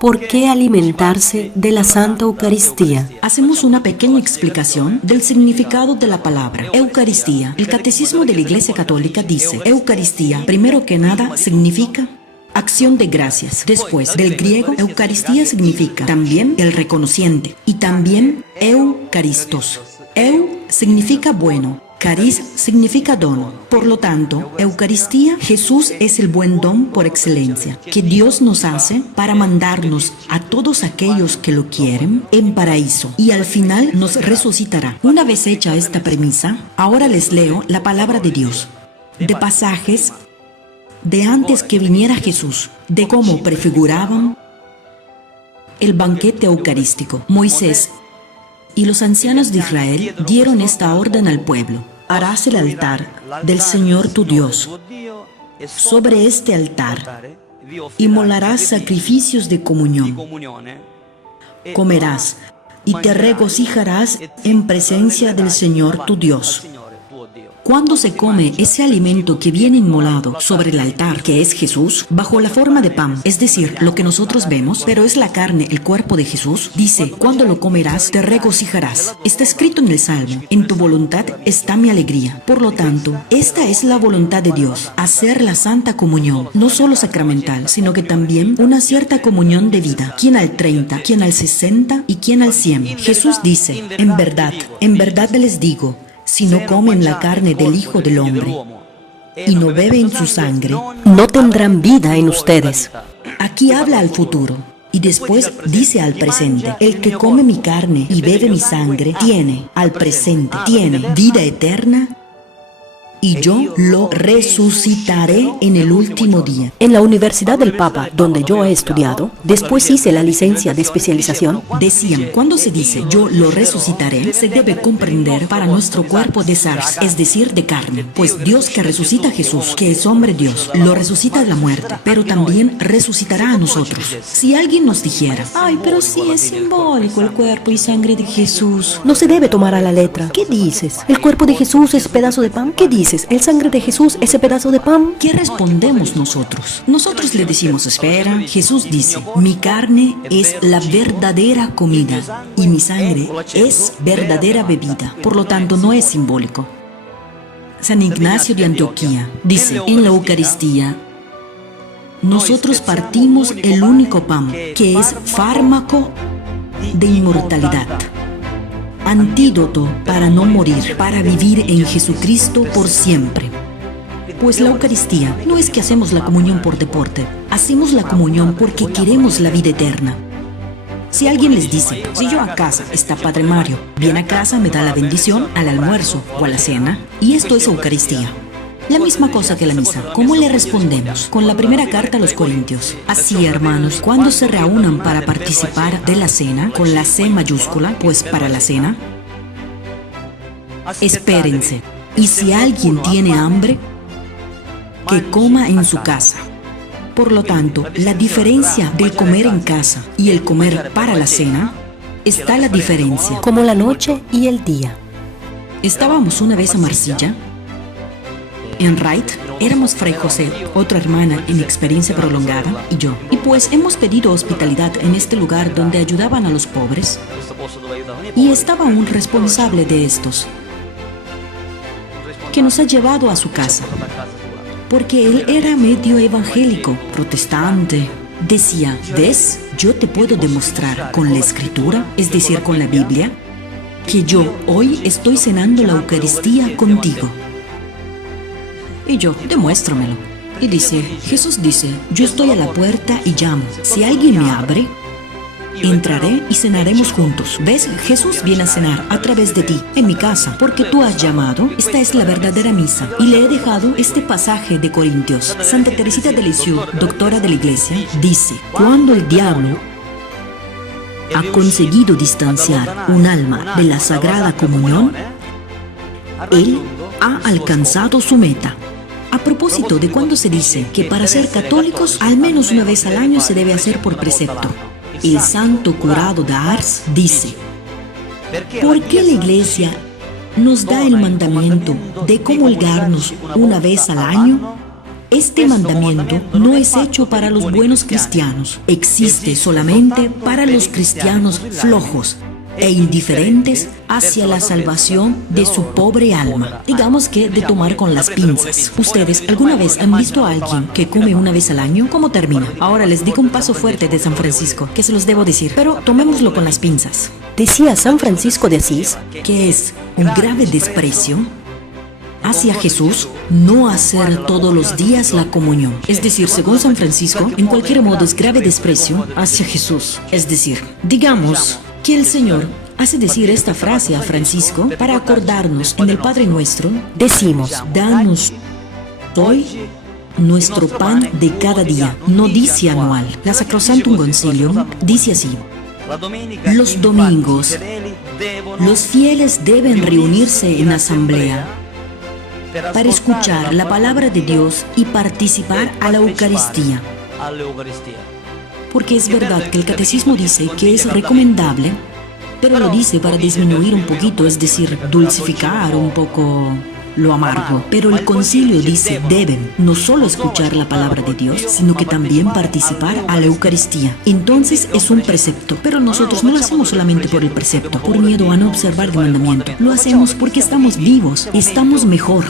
¿Por qué alimentarse de la Santa Eucaristía? Hacemos una pequeña explicación del significado de la palabra Eucaristía. El Catecismo de la Iglesia Católica dice: Eucaristía, primero que nada, significa acción de gracias. Después, del griego, Eucaristía significa también el reconociente y también Eucaristos. Eu significa bueno. Caris significa don. Por lo tanto, Eucaristía, Jesús es el buen don por excelencia, que Dios nos hace para mandarnos a todos aquellos que lo quieren en paraíso, y al final nos resucitará. Una vez hecha esta premisa, ahora les leo la palabra de Dios, de pasajes de antes que viniera Jesús, de cómo prefiguraban el banquete eucarístico. Moisés y los ancianos de Israel dieron esta orden al pueblo: harás el altar del Señor tu Dios. Sobre este altar inmolarás sacrificios de comunión. Comerás y te regocijarás en presencia del Señor tu Dios. Cuando se come ese alimento que viene inmolado sobre el altar, que es Jesús, bajo la forma de pan, es decir, lo que nosotros vemos, pero es la carne, el cuerpo de Jesús, dice: cuando lo comerás, te regocijarás. Está escrito en el Salmo: en tu voluntad está mi alegría. Por lo tanto, esta es la voluntad de Dios, hacer la Santa Comunión, no solo sacramental, sino que también una cierta comunión de vida, quien al 30, quien al 60 y quien al 100. Jesús dice: en verdad les digo, si no comen la carne del Hijo del Hombre y no beben su sangre, No tendrán vida en ustedes. aquí habla al futuro. Y después dice al presente: el que come mi carne y bebe mi sangre tiene, al presente, tiene vida eterna, y yo lo resucitaré en el último día. En la Universidad del Papa, donde yo he estudiado, después hice la licencia de especialización, Decían, cuando se dice yo lo resucitaré, se debe comprender para nuestro cuerpo de sars, es decir, de carne. Pues Dios, que resucita a Jesús, que es hombre Dios, lo resucita de la muerte, pero también resucitará a nosotros. Si alguien nos dijera: ay, pero sí es simbólico el cuerpo y sangre de Jesús, no se debe tomar a la letra. ¿Qué dices? ¿El cuerpo de Jesús es pedazo de pan? ¿Qué dices? ¿El sangre de Jesús, ese pedazo de pan? ¿qué respondemos nosotros? Nosotros le decimos: espera, Jesús dice: mi carne es la verdadera comida y mi sangre es verdadera bebida. Por lo tanto, no es simbólico. San Ignacio de Antioquía dice: en la Eucaristía nosotros partimos el único pan, que es fármaco de inmortalidad, antídoto para no morir, para vivir en Jesucristo por siempre. Pues la Eucaristía no es que hacemos la comunión por deporte, hacemos la comunión porque queremos la vida eterna. Si alguien les dice: si yo a casa, está Padre Mario, viene a casa, me da la bendición al almuerzo o a la cena, y esto es Eucaristía. La misma cosa que la misa. ¿Cómo le respondemos? Con la primera carta a los Corintios. Así, hermanos, cuando se reúnan para participar de la cena, con la C mayúscula, pues para la cena, espérense. Y si alguien tiene hambre, que coma en su casa. Por lo tanto, la diferencia del comer en casa y el comer para la cena, está la diferencia. Como la noche y el día. Estábamos una vez a Marsella, en Wright, éramos Fray José, otra hermana en experiencia prolongada, y yo. Y pues hemos pedido hospitalidad en este lugar donde ayudaban a los pobres, y estaba un responsable de estos, que nos ha llevado a su casa, porque él era medio evangélico, protestante. Decía: ¿ves? Yo te puedo demostrar con la Escritura, es decir, con la Biblia, que yo hoy estoy cenando la Eucaristía contigo. Y yo: demuéstramelo. Y dice: Jesús dice: yo estoy a la puerta y llamo. Si alguien me abre, entraré y cenaremos juntos. ¿Ves? Jesús viene a cenar a través de ti, en mi casa, porque tú has llamado. Esta es la verdadera misa. Y le he dejado este pasaje de Corintios. Santa Teresita de Lisieux, doctora de la Iglesia, dice: cuando el diablo ha conseguido distanciar un alma de la Sagrada Comunión, él ha alcanzado su meta. A propósito de cuando se dice que para ser católicos al menos una vez al año se debe hacer por precepto, el santo curado de Ars dice: ¿por qué la Iglesia nos da el mandamiento de comulgarnos una vez al año? Este mandamiento no es hecho para los buenos cristianos, existe solamente para los cristianos flojos e indiferentes hacia la salvación de su pobre alma. Digamos que de tomar con las pinzas. ¿Ustedes alguna vez han visto a alguien que come una vez al año? ¿Cómo termina? Ahora les digo un paso fuerte de San Francisco, que se los debo decir, pero tomémoslo con las pinzas. Decía San Francisco de Asís Que es un grave desprecio hacia Jesús no hacer todos los días la comunión. Es decir, según San Francisco, en cualquier modo es grave desprecio hacia Jesús. Es decir, digamos que el Señor hace decir esta frase a Francisco para acordarnos en el Padre Nuestro, decimos, danos hoy nuestro pan de cada día. No dice anual. La Sacrosanctum Concilium dice así: los domingos, los fieles deben reunirse en asamblea para escuchar la palabra de Dios y participar a la Eucaristía. Porque es verdad que el catecismo dice que es recomendable, pero lo dice para disminuir un poquito, es decir, dulcificar un poco lo amargo. Pero el concilio dice deben no solo escuchar la palabra de Dios, sino que también participar a la Eucaristía. Entonces es un precepto, pero nosotros no lo hacemos solamente por el precepto, por miedo a no observar el mandamiento. Lo hacemos porque estamos vivos, estamos mejor.